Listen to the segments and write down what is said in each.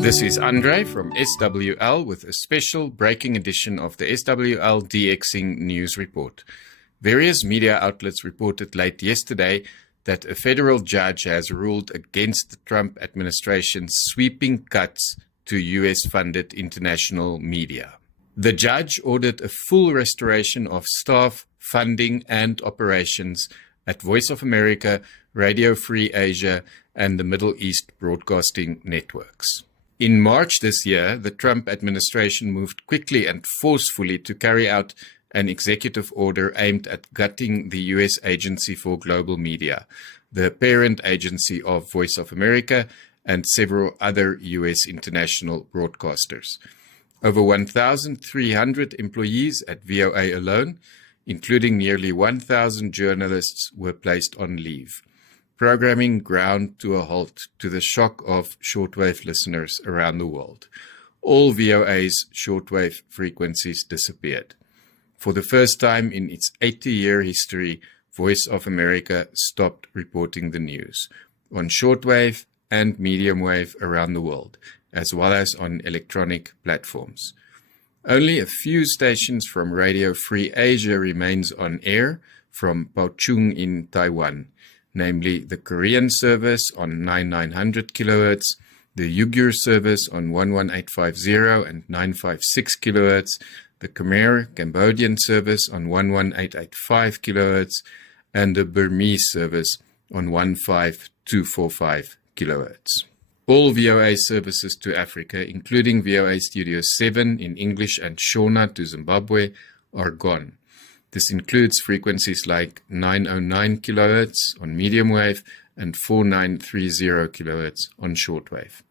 This is Andre from SWL with a special breaking edition of the SWL DXing News Report. Various media outlets reported late yesterday that a federal judge has ruled against the Trump administration's sweeping cuts to US-funded international media. The judge ordered a full restoration of staff, funding, and operations at Voice of America, Radio Free Asia, and the Middle East broadcasting networks. In March this year, the Trump administration moved quickly and forcefully to carry out an executive order aimed at gutting the U.S. Agency for Global Media, the parent agency of Voice of America, and several other U.S. international broadcasters. Over 1,300 employees at VOA alone, including nearly 1,000 journalists, were placed on leave. Programming ground to a halt to the shock of shortwave listeners around the world. All VOA's shortwave frequencies disappeared. For the first time in its 80-year history, Voice of America stopped reporting the news on shortwave and medium wave around the world, as well as on electronic platforms. Only a few stations from Radio Free Asia remains on air from Kaohsiung in Taiwan, namely the Korean service on 9900 kHz, the Uyghur service on 11850 and 956 kHz, the Khmer Cambodian service on 11885 kHz, and the Burmese service on 15245 kHz. All VOA services to Africa, including VOA Studio 7 in English and Shona to Zimbabwe, are gone. This includes frequencies like 909 kHz on medium wave and 4930 kHz on shortwave.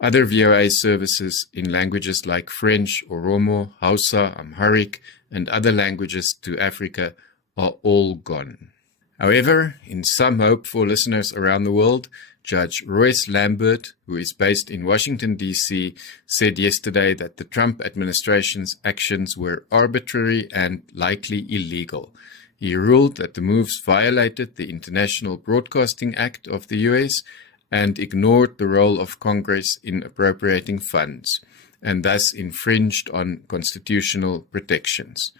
Other VOA services in languages like French, Oromo, Hausa, Amharic, and other languages to Africa are all gone. However, in some hope for listeners around the world, Judge Royce Lambert, who is based in Washington, D.C., said yesterday that the Trump administration's actions were arbitrary and likely illegal. He ruled that the moves violated the International Broadcasting Act of the U.S. and ignored the role of Congress in appropriating funds, and thus infringed on constitutional protections.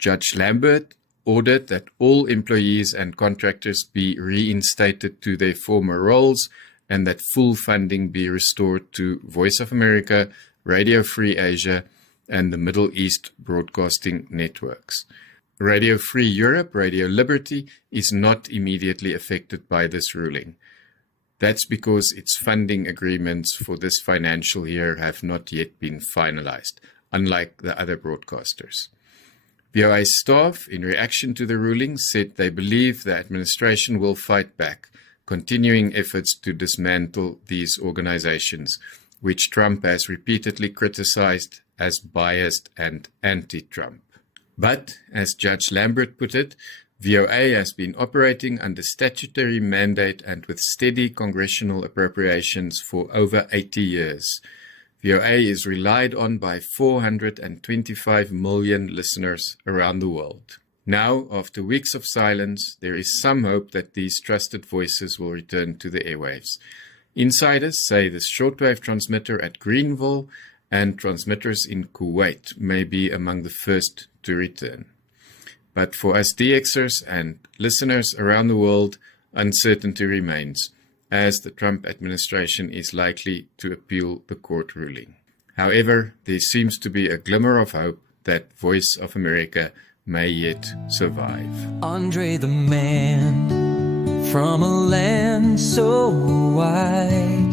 Judge Lambert ordered that all employees and contractors be reinstated to their former roles and that full funding be restored to Voice of America, Radio Free Asia, and the Middle East broadcasting networks. Radio Free Europe, Radio Liberty, is not immediately affected by this ruling. That's because its funding agreements for this financial year have not yet been finalized, unlike the other broadcasters. VOA staff, in reaction to the ruling, said they believe the administration will fight back, continuing efforts to dismantle these organizations, which Trump has repeatedly criticized as biased and anti-Trump. But, as Judge Lambert put it, VOA has been operating under statutory mandate and with steady congressional appropriations for over 80 years. VOA is relied on by 425 million listeners around the world. Now, after weeks of silence, there is some hope that these trusted voices will return to the airwaves. Insiders say the shortwave transmitter at Greenville and transmitters in Kuwait may be among the first to return. But for us DXers and listeners around the world, uncertainty remains, as the Trump administration is likely to appeal the court ruling. However, there seems to be a glimmer of hope that Voice of America may yet survive. Andre the man from a land so wide,